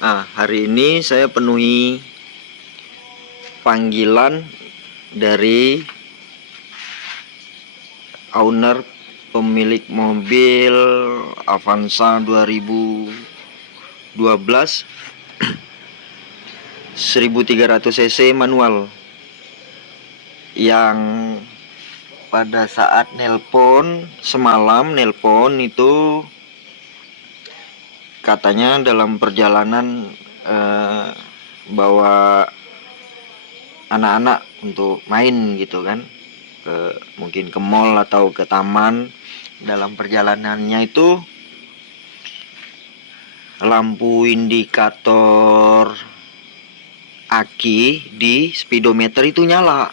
Hari ini saya penuhi panggilan dari owner pemilik mobil Avanza 2012 1300 cc manual, yang pada saat semalam nelpon itu katanya dalam perjalanan bawa anak-anak untuk main gitu kan, mungkin ke mall atau ke taman. Dalam perjalanannya itu lampu indikator aki di speedometer itu nyala.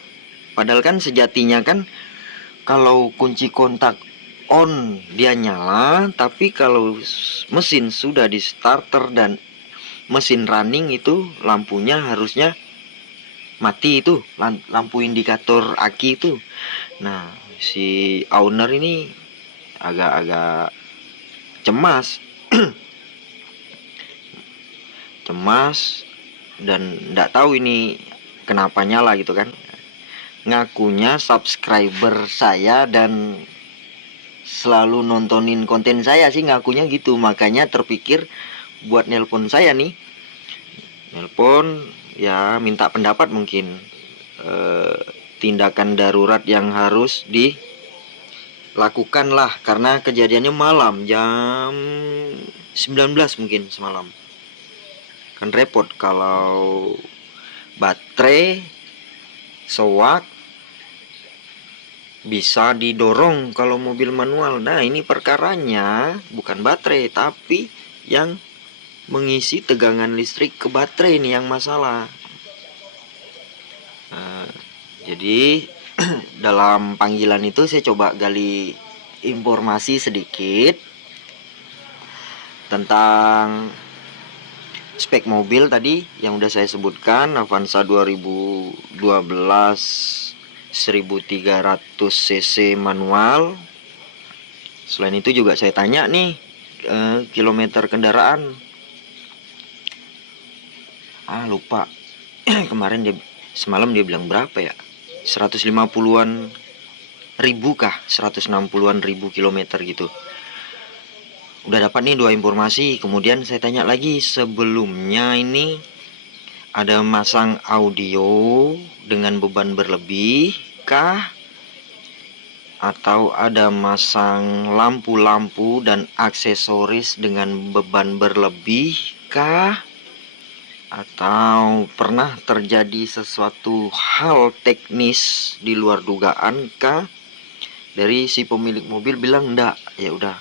Padahal kan sejatinya kan kalau kunci kontak on dia nyala, tapi kalau mesin sudah di starter dan mesin running itu lampunya harusnya mati, itu lampu indikator aki itu. Nah, si owner ini agak-agak cemas cemas dan nggak tahu ini kenapa nyala gitu kan. Ngakunya subscriber saya dan selalu nontonin konten saya sih, ngakunya gitu. Makanya terpikir buat nelpon saya nih, nelpon ya minta pendapat mungkin tindakan darurat yang harus dilakukan lah, karena kejadiannya malam jam 19 mungkin semalam. Kan repot kalau baterai sewak bisa didorong kalau mobil manual. Nah, ini perkaranya bukan baterai, tapi yang mengisi tegangan listrik ke baterai ini yang masalah. Jadi dalam panggilan itu saya coba gali informasi sedikit tentang spek mobil tadi yang udah saya sebutkan, Avanza 2012 1300 cc manual. Selain itu juga saya tanya nih kilometer kendaraan. Lupa. Kemarin semalam dia bilang berapa ya? 150-an ribu kah? 160-an ribu kilometer gitu. Udah dapat nih 2 informasi. Kemudian saya tanya lagi, sebelumnya ini ada masang audio dengan beban berlebih kah? Atau ada masang lampu-lampu dan aksesoris dengan beban berlebih kah? Atau pernah terjadi sesuatu hal teknis di luar dugaan kah? Dari si pemilik mobil bilang enggak. Ya udah,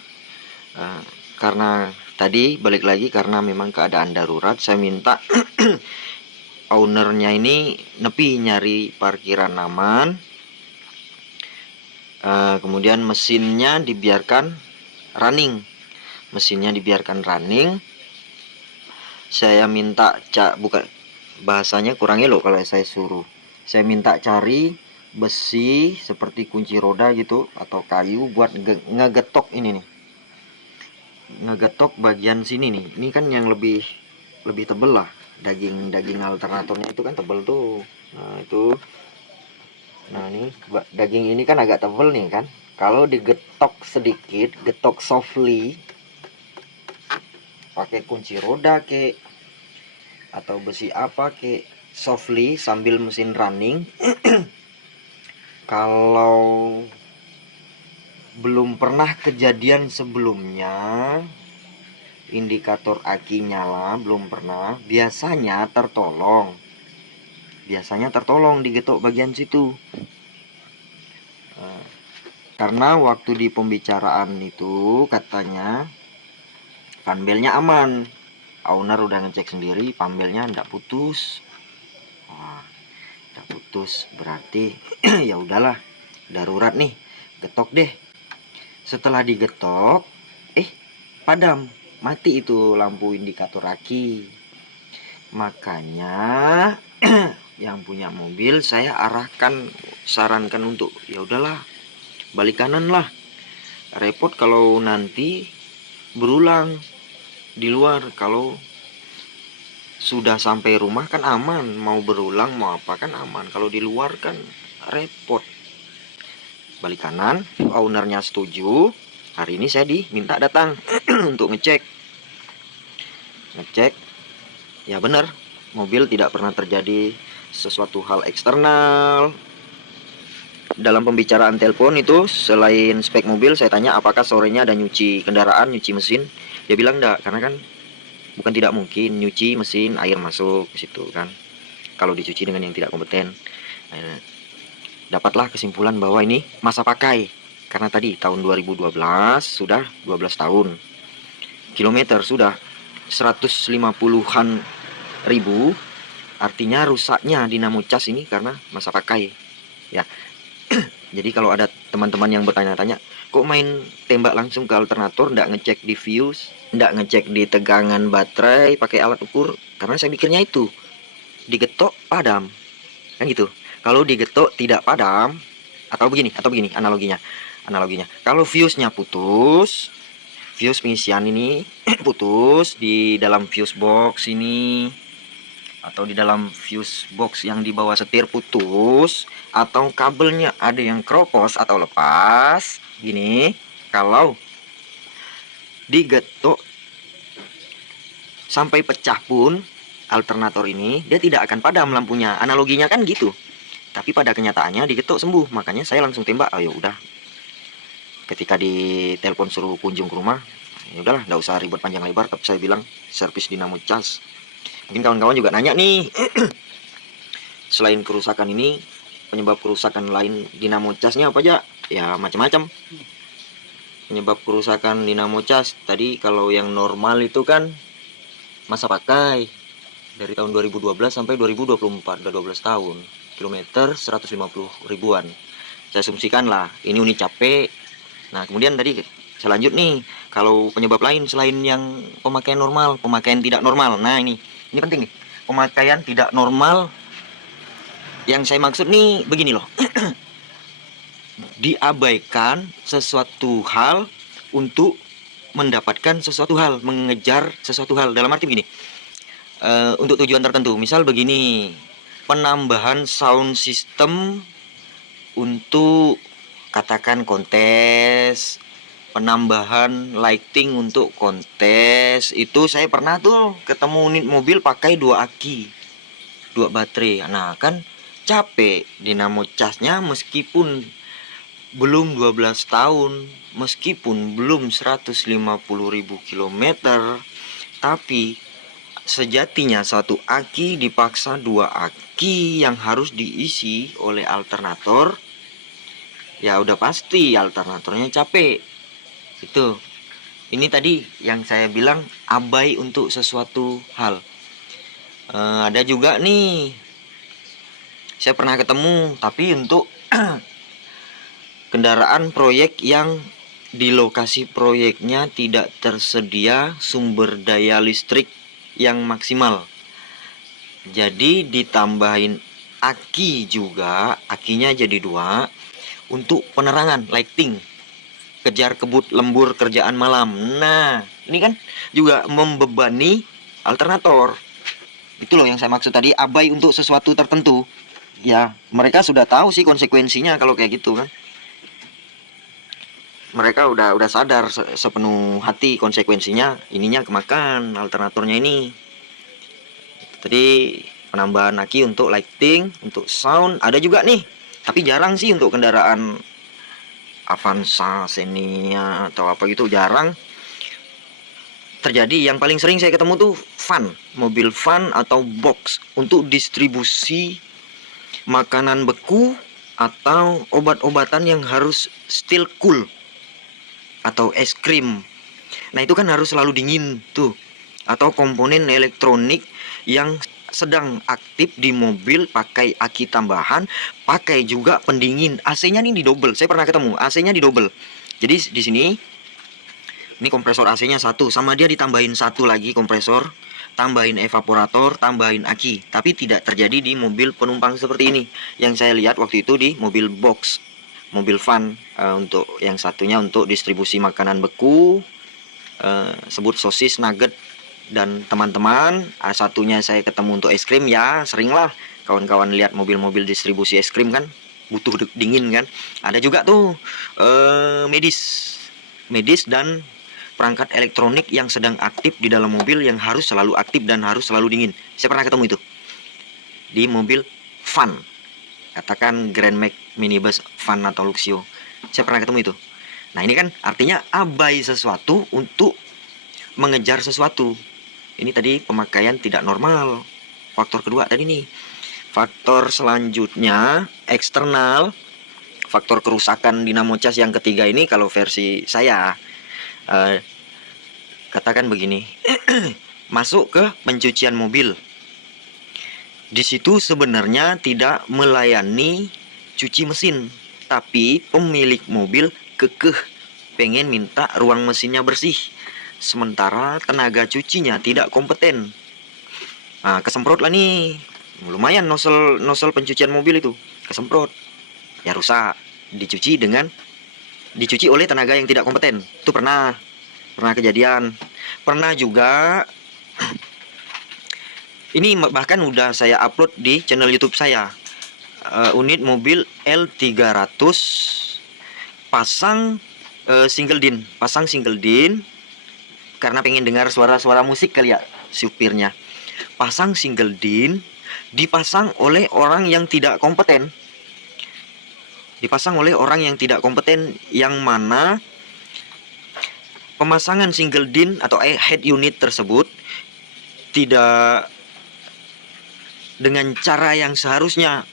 karena tadi balik lagi, karena memang keadaan darurat, saya minta ownernya ini nepi nyari parkiran aman. Kemudian mesinnya dibiarkan running. Saya minta bukan, bahasanya kurang elok kalau saya suruh. Saya minta cari besi seperti kunci roda gitu atau kayu buat ngegetok ini nih. Ngegetok bagian sini nih. Ini kan yang lebih tebel lah. Daging alternatornya itu kan tebel tuh. Nah, itu. Nah, ini daging ini kan agak tebel nih kan. Kalau digetok sedikit, getok softly, pakai kunci roda ke atau besi apa ke, softly sambil mesin running. Kalau belum pernah kejadian sebelumnya indikator aki nyala, belum pernah, biasanya tertolong digetok bagian situ. Karena waktu di pembicaraan itu katanya panbelnya aman. Owner udah ngecek sendiri, panbelnya ndak putus. Ndak putus berarti ya udahlah, darurat nih, getok deh. Setelah digetok, padam, mati itu lampu indikator aki. Makanya yang punya mobil saya sarankan untuk ya udahlah, balik kanan lah. Repot kalau nanti berulang di luar, kalau sudah sampai rumah kan aman, mau berulang mau apa kan aman. Kalau di luar kan repot. Balik kanan, ownernya setuju. Hari ini saya diminta datang untuk ngecek. Ya benar, mobil tidak pernah terjadi sesuatu hal eksternal. Dalam pembicaraan telepon itu, selain spek mobil, saya tanya apakah sorenya ada nyuci kendaraan, nyuci mesin. Dia bilang enggak, karena kan bukan tidak mungkin nyuci mesin, air masuk ke situ kan. Kalau dicuci dengan yang tidak kompeten. Nah, dapatlah kesimpulan bahwa ini masa pakai. Karena tadi tahun 2012 sudah 12 tahun. Kilometer sudah 150-an ribu. Artinya rusaknya dinamo cas ini karena masa pakai. Ya. Jadi kalau ada teman-teman yang bertanya-tanya, kok main tembak langsung ke alternator, nggak ngecek di fuse, nggak ngecek di tegangan baterai pakai alat ukur? Karena saya mikirnya itu, digetok padam, kan gitu. Kalau digetok tidak padam, atau begini analoginya. Kalau fuse-nya putus, fuse pengisian ini putus di dalam fuse box ini, atau di dalam fuse box yang di bawah setir putus, atau kabelnya ada yang keropos atau lepas gini, kalau digetok sampai pecah pun alternator ini dia tidak akan padam lampunya. Analoginya kan gitu. Tapi pada kenyataannya digetok sembuh. Makanya saya langsung tembak, ayo udah. Ketika ditelepon suruh kunjung ke rumah, ya udahlah, nggak usah ribet panjang lebar. Tapi saya bilang servis dinamo cas. Mungkin kawan-kawan juga nanya nih, selain kerusakan ini, penyebab kerusakan lain dinamo casnya apa aja? Ya macam-macam. Penyebab kerusakan dinamo cas tadi, kalau yang normal itu kan masa pakai dari tahun 2012 sampai 2024, udah 12 tahun. Kilometer 150 ribuan. Saya asumsikan lah, ini unit capek. Nah, kemudian tadi saya lanjut nih, kalau penyebab lain selain yang pemakaian normal, pemakaian tidak normal. Nah, ini penting nih. Pemakaian tidak normal yang saya maksud nih begini loh. Diabaikan sesuatu hal untuk mendapatkan sesuatu hal, mengejar sesuatu hal. Dalam arti begini, untuk tujuan tertentu. Misal begini, penambahan sound system untuk katakan kontes, penambahan lighting untuk kontes. Itu saya pernah tuh ketemu unit mobil pakai 2 aki, 2 baterai. Nah kan capek dinamo casnya, meskipun belum 12 tahun, meskipun belum 150.000 kilometer, tapi sejatinya satu aki dipaksa 2 aki yang harus diisi oleh alternator. Ya udah pasti alternatornya capek. Itu. Ini tadi yang saya bilang abai untuk sesuatu hal. Ada juga nih, saya pernah ketemu, tapi untuk kendaraan proyek yang di lokasi proyeknya tidak tersedia sumber daya listrik yang maksimal. Jadi ditambahin aki juga, akinya jadi 2 untuk penerangan, lighting, kejar kebut lembur kerjaan malam. Nah, ini kan juga membebani alternator. Itu loh yang saya maksud tadi, abai untuk sesuatu tertentu. Ya, mereka sudah tahu sih konsekuensinya kalau kayak gitu kan. Mereka udah sadar sepenuh hati konsekuensinya, ininya kemakan alternatornya ini. Tadi penambahan aki untuk lighting, untuk sound ada juga nih. Tapi jarang sih untuk kendaraan Avanza, Xenia atau apa gitu, jarang terjadi. Yang paling sering saya ketemu tuh van, mobil van atau box untuk distribusi makanan beku atau obat-obatan yang harus still cool, atau es krim. Nah itu kan harus selalu dingin tuh. Atau komponen elektronik yang sedang aktif di mobil pakai aki tambahan, pakai juga pendingin. AC-nya nih di double. Saya pernah ketemu AC-nya di double. Jadi di sini ini kompresor AC-nya 1, sama dia ditambahin 1 lagi kompresor, tambahin evaporator, tambahin aki. Tapi tidak terjadi di mobil penumpang seperti ini. Yang saya lihat waktu itu di mobil box, mobil van, untuk yang satunya untuk distribusi makanan beku, sebut sosis, nugget, dan teman-teman. Satunya saya ketemu untuk es krim, ya sering lah kawan-kawan lihat mobil-mobil distribusi es krim kan, butuh dingin kan. Ada juga tuh medis dan perangkat elektronik yang sedang aktif di dalam mobil, yang harus selalu aktif dan harus selalu dingin. Saya pernah ketemu itu di mobil van, katakan Grand Max minibus van atau Luxio. Saya pernah ketemu itu. Nah ini kan artinya abai sesuatu untuk mengejar sesuatu. Ini tadi pemakaian tidak normal. Faktor kedua tadi nih. Faktor selanjutnya eksternal. Faktor kerusakan dinamo cas yang ketiga ini kalau versi saya katakan begini. Masuk ke pencucian mobil. Di situ sebenarnya tidak melayani cuci mesin, tapi pemilik mobil kekeh pengen minta ruang mesinnya bersih, sementara tenaga cucinya tidak kompeten. Nah, kesemprot lah nih, lumayan nozzle pencucian mobil itu kesemprot, ya rusak, dicuci oleh tenaga yang tidak kompeten. Itu pernah kejadian. Pernah juga ini bahkan udah saya upload di channel YouTube saya. Unit mobil L300 pasang single din karena pengen dengar suara-suara musik kali ya supirnya. Pasang single din dipasang oleh orang yang tidak kompeten. Yang mana pemasangan single din atau head unit tersebut tidak dengan cara yang seharusnya.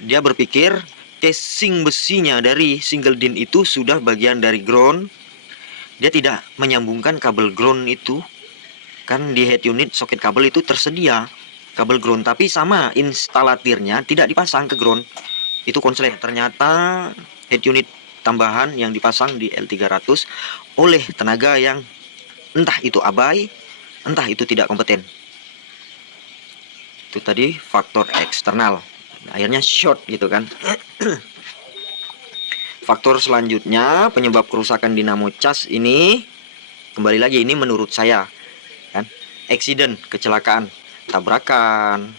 Dia berpikir casing besinya dari single din itu sudah bagian dari ground. Dia tidak menyambungkan kabel ground itu. Kan di head unit soket kabel itu tersedia kabel ground, tapi sama instalatirnya tidak dipasang ke ground. Itu konslet. Ternyata head unit tambahan yang dipasang di L300 oleh tenaga yang entah itu abai, entah itu tidak kompeten. Itu tadi faktor eksternal, akhirnya short gitu kan. Faktor selanjutnya penyebab kerusakan dinamo cas ini, kembali lagi ini menurut saya kan, accident, kecelakaan, tabrakan,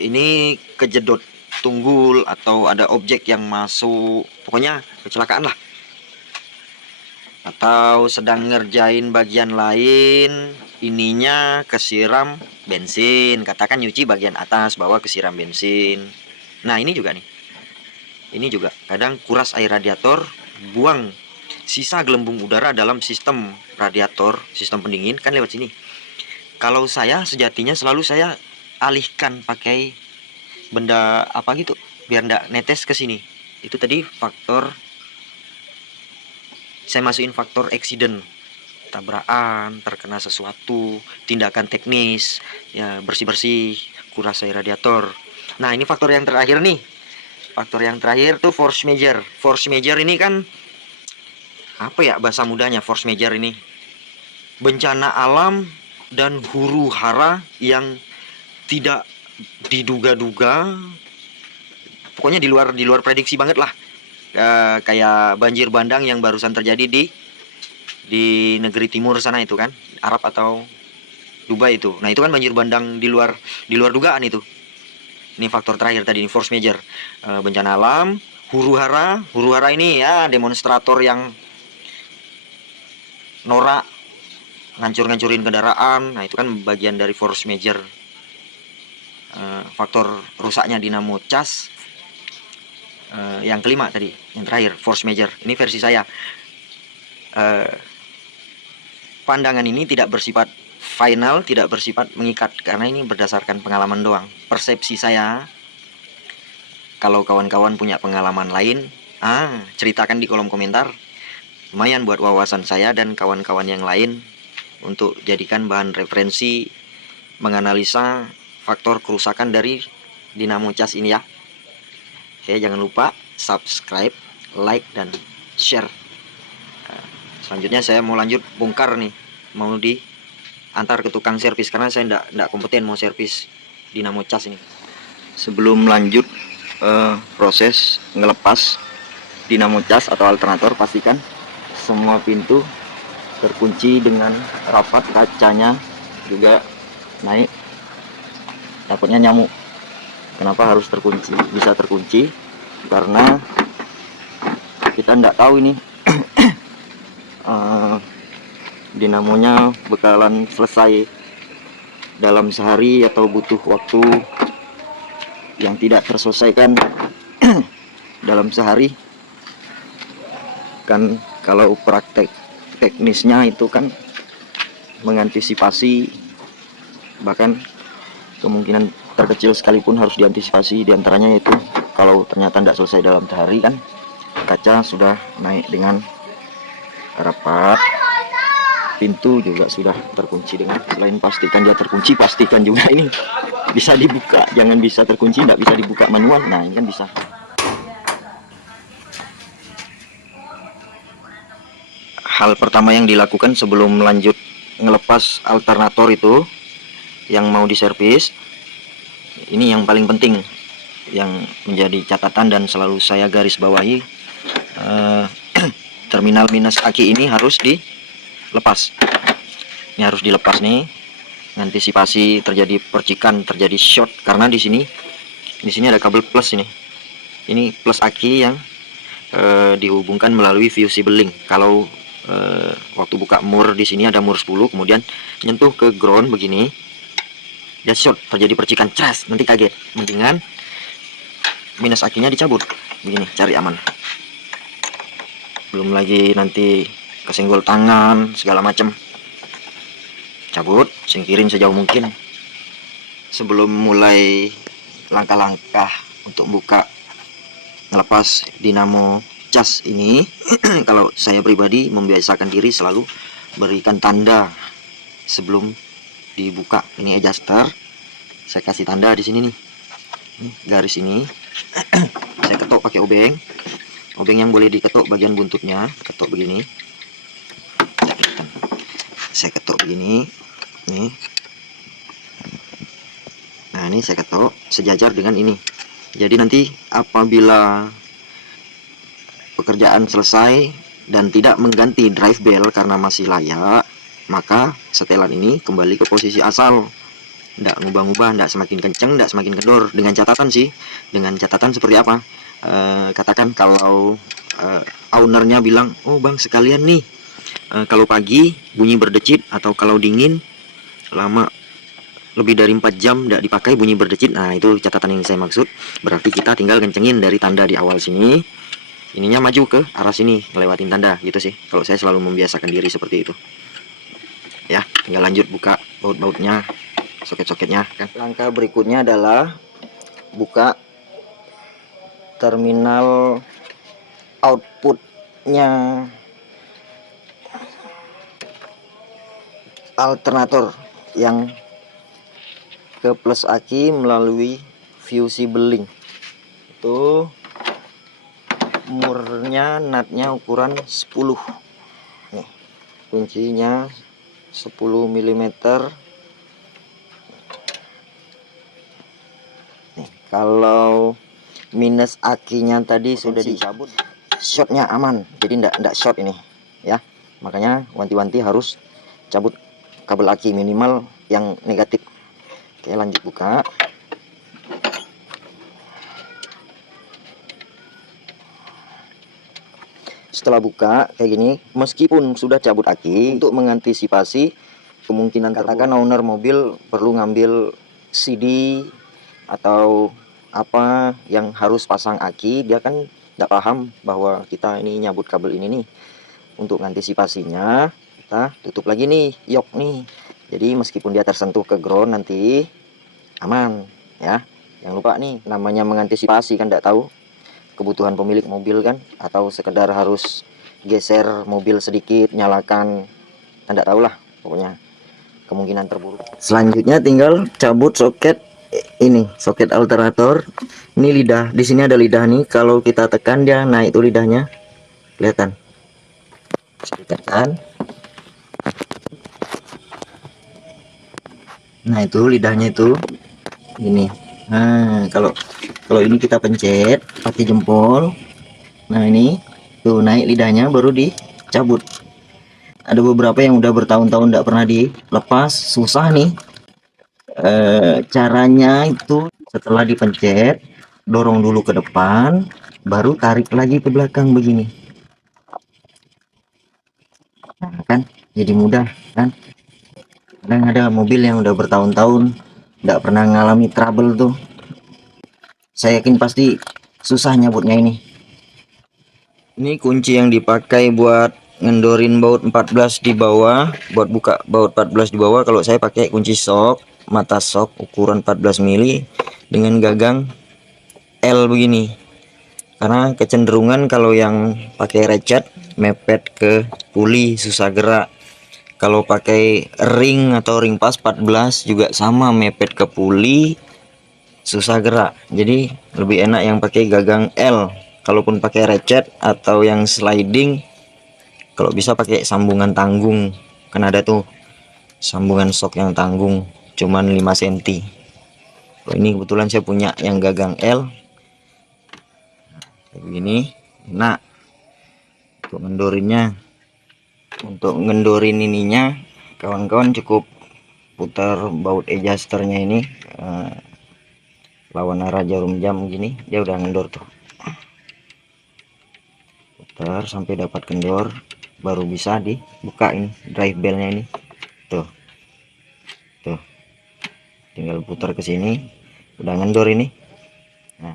ini kejedot tunggul atau ada objek yang masuk, pokoknya kecelakaan lah. Atau sedang ngerjain bagian lain, ininya kesiram bensin, katakan nyuci bagian atas bawah kesiram bensin. Nah ini juga nih, ini juga kadang kuras air radiator, buang sisa gelembung udara dalam sistem radiator, sistem pendingin kan lewat sini. Kalau saya sejatinya selalu saya alihkan pakai benda apa gitu biar ndak netes ke sini. Itu tadi faktor, saya masukin faktor accident, tabrakan, terkena sesuatu, tindakan teknis, ya bersih-bersih, kuras air radiator. Nah ini faktor yang terakhir nih. Faktor yang terakhir tuh force major. Force major ini kan apa ya bahasa mudanya? Force major ini bencana alam dan huru hara yang tidak diduga-duga. Pokoknya di luar prediksi banget lah. Kayak banjir bandang yang barusan terjadi di negeri timur sana itu kan, Arab atau Dubai itu. Nah itu kan banjir bandang di luar dugaan itu. Ini faktor terakhir tadi, ini force major, bencana alam, huru hara ini ya demonstrator yang norak, ngancur-ngancurin kendaraan. Nah itu kan bagian dari force major. Faktor rusaknya dinamo cas. Yang kelima tadi, yang terakhir force major. Ini versi saya. Pandangan ini tidak bersifat final, tidak bersifat mengikat, karena ini berdasarkan pengalaman doang, persepsi saya. Kalau kawan-kawan punya pengalaman lain, ceritakan di kolom komentar. Lumayan buat wawasan saya dan kawan-kawan yang lain untuk jadikan bahan referensi menganalisa faktor kerusakan dari dinamo cas ini ya. Oke, jangan lupa subscribe, like, dan share. Selanjutnya saya mau lanjut bongkar nih, mau diantar ke tukang servis karena saya ndak kompeten mau servis dinamo cas ini. Sebelum lanjut proses ngelepas dinamo cas atau alternator, pastikan semua pintu terkunci dengan rapat, kacanya juga naik, takutnya nyamuk. Kenapa harus terkunci? Bisa terkunci karena kita tidak tahu ini dinamonya bakalan selesai dalam sehari atau butuh waktu yang tidak terselesaikan dalam sehari kan. Kalau praktek teknisnya itu kan mengantisipasi, bahkan kemungkinan terkecil sekalipun harus diantisipasi. Diantaranya yaitu kalau ternyata tidak selesai dalam sehari kan, kaca sudah naik dengan rapat, pintu juga sudah terkunci dengan, selain pastikan dia terkunci, pastikan juga ini bisa dibuka. Jangan bisa terkunci tidak bisa dibuka manual. Nah ini kan bisa. Hal pertama yang dilakukan sebelum lanjut ngelepas alternator itu yang mau diservis, ini yang paling penting, yang menjadi catatan dan selalu saya garis bawahi, terminal minus aki ini harus dilepas. Ini harus dilepas nih, antisipasi terjadi percikan, terjadi short, karena di sini ada kabel plus ini. Ini plus aki yang dihubungkan melalui fusible link. Kalau waktu buka mur di sini ada mur 10, kemudian nyentuh ke ground begini, dia short, terjadi percikan, crash, nanti kaget. Mendingan minus akinya dicabut begini, cari aman. Belum lagi nanti kesenggol tangan segala macam. Cabut, singkirin sejauh mungkin. Sebelum mulai langkah-langkah untuk buka ngelepas dinamo cas ini, kalau saya pribadi membiasakan diri selalu berikan tanda sebelum dibuka. Ini adjuster, saya kasih tanda di sini nih. Ini garis ini saya ketok pakai obeng. Obeng yang boleh diketok bagian buntutnya, ketok begini. Saya ketok begini. Nih. Nah, ini saya ketok sejajar dengan ini. Jadi nanti apabila pekerjaan selesai dan tidak mengganti drive bell karena masih layak, maka setelan ini kembali ke posisi asal. Tidak ngubah-ngubah, tidak semakin kenceng, tidak semakin kendor. Dengan catatan sih, dengan catatan seperti apa? Katakan kalau ownernya bilang, oh bang sekalian nih, kalau pagi bunyi berdecit, atau kalau dingin lama lebih dari 4 jam tidak dipakai bunyi berdecit. Nah itu catatan yang saya maksud. Berarti kita tinggal kencengin dari tanda di awal sini, ininya maju ke arah sini, ngelewatin tanda gitu sih. Kalau saya selalu membiasakan diri seperti itu. Ya, tinggal lanjut buka baut-bautnya, soket-soketnya kan. Langkah berikutnya adalah buka terminal outputnya alternator yang ke plus aki melalui fusible link. Itu murnya, nutnya ukuran 10. Nih, kuncinya 10 mm. Nih, kalau minus akinya tadi sudah dicabut, shortnya aman, jadi ndak short ini ya. Makanya wanti-wanti harus cabut kabel aki minimal yang negatif. Oke, lanjut buka. Setelah buka kayak gini, meskipun sudah cabut aki, untuk mengantisipasi kemungkinan, katakan owner mobil perlu ngambil CD atau apa yang harus pasang aki, dia kan tidak paham bahwa kita ini nyabut kabel ini nih. Untuk mengantisipasinya, kita tutup lagi nih yok nih. Jadi meskipun dia tersentuh ke ground nanti aman ya. Jangan lupa nih, namanya mengantisipasi kan, tidak tahu kebutuhan pemilik mobil kan, atau sekedar harus geser mobil sedikit, nyalakan, tidak tahu lah pokoknya kemungkinan terburuk. Selanjutnya tinggal cabut soket ini, soket alternator. Ini lidah, di sini ada lidah nih, kalau kita tekan dia naik tuh lidahnya, kelihatan. Tekan. Nah itu lidahnya itu ini. Nah kalau ini kita pencet pakai jempol, nah ini tuh naik lidahnya, baru dicabut. ada beberapa yang udah bertahun-tahun tidak pernah dilepas, susah nih. Caranya itu setelah dipencet, dorong dulu ke depan, baru tarik lagi ke belakang begini. Nah, kan jadi mudah kan. Kadang ada mobil yang udah bertahun-tahun tidak pernah ngalami trouble tuh, saya yakin pasti susah nyabutnya ini. Ini kunci yang dipakai buat ngendorin baut 14 di bawah, buat buka baut 14 di bawah. Kalau saya pakai kunci sok, mata sok ukuran 14 mili dengan gagang L begini. Karena kecenderungan kalau yang pakai ratchet mepet ke puli, susah gerak. Kalau pakai ring atau ring pas 14 juga sama, mepet ke puli, susah gerak. Jadi lebih enak yang pakai gagang L. Kalaupun pakai ratchet atau yang sliding, kalau bisa pakai sambungan tanggung, kan ada tuh sambungan sok yang tanggung cuman 5 cm. Ini kebetulan saya punya yang gagang L kayak begini. Nah, untuk ngendorin ininya kawan-kawan cukup putar baut adjusternya ini, lawan arah jarum jam gini, dia udah ngendor tuh. Putar sampai dapat kendor, baru bisa dibuka ini drive belnya ini. Tuh tinggal putar ke sini, udah ngendor ini. Nah,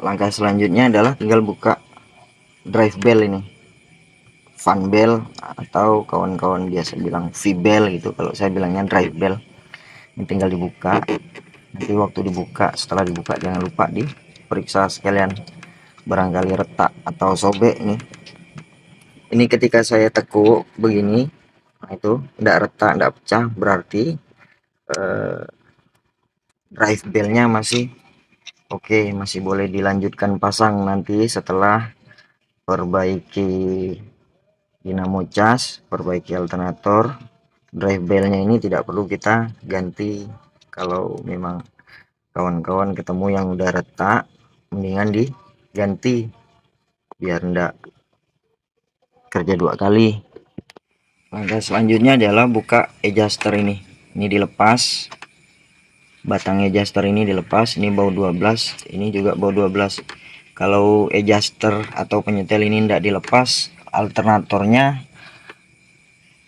langkah selanjutnya adalah tinggal buka drive bell ini, fan bell atau kawan-kawan biasa bilang V-bell gitu, kalau saya bilangnya drive bell. Ini tinggal dibuka. Nanti waktu dibuka, setelah dibuka jangan lupa diperiksa sekalian, barangkali retak atau sobek nih. Ini ketika saya tekuk begini, nah itu tidak retak, tidak pecah, berarti drive bellnya masih oke, masih boleh dilanjutkan pasang nanti setelah perbaiki dinamo cas, perbaiki alternator. Drive bellnya ini tidak perlu kita ganti. Kalau memang kawan-kawan ketemu yang udah retak, mendingan diganti biar enggak kerja 2 kali. Langkah selanjutnya adalah buka adjuster ini dilepas, batang adjuster ini dilepas. Ini baut 12, ini juga baut 12. Kalau adjuster atau penyetel ini tidak dilepas, alternatornya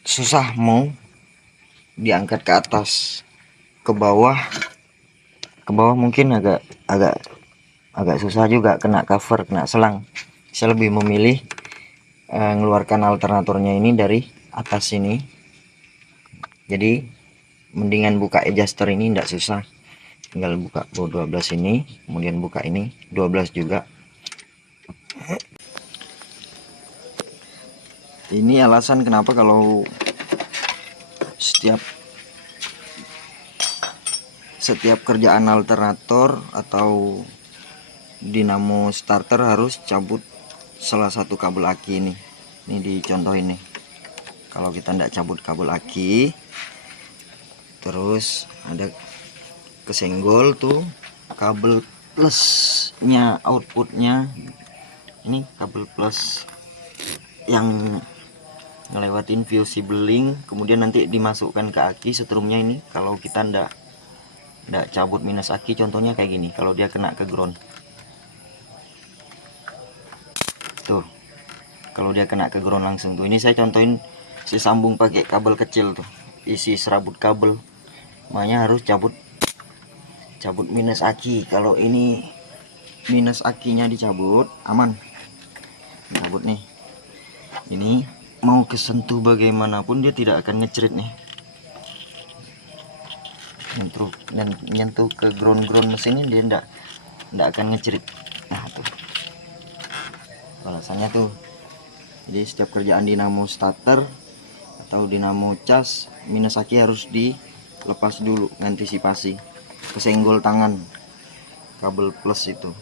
susah mau diangkat ke atas. Ke bawah mungkin agak susah juga, kena cover, kena selang. Saya lebih memilih mengeluarkan alternatornya ini dari atas sini. Jadi mendingan buka adjuster ini tidak susah, tinggal buka baut 12 ini, kemudian buka ini 12 juga. Ini alasan kenapa kalau setiap kerjaan alternator atau dinamo starter harus cabut salah satu kabel aki ini. Ini dicontohin nih, kalau kita tidak cabut kabel aki, terus ada kesenggol tuh kabel plusnya, outputnya ini kabel plus yang ngelewatin fusible link, kemudian nanti dimasukkan ke aki setrumnya ini. Kalau kita ndak cabut minus aki, contohnya kayak gini, kalau dia kena ke ground tuh, kalau dia kena ke ground langsung tuh. Ini saya contohin, saya sambung pakai kabel kecil tuh, isi serabut kabel, makanya harus cabut minus aki. Kalau ini minus akinya dicabut, aman. Cabut nih, ini mau kesentuh bagaimanapun dia tidak akan ngecerit nih, nyentuh ke ground mesinnya dia ndak akan ngecerit. Nah tuh balasannya tuh. Jadi setiap kerjaan dinamo starter atau dinamo cas, minus aki harus dilepas dulu, antisipasi kesenggol tangan kabel plus itu.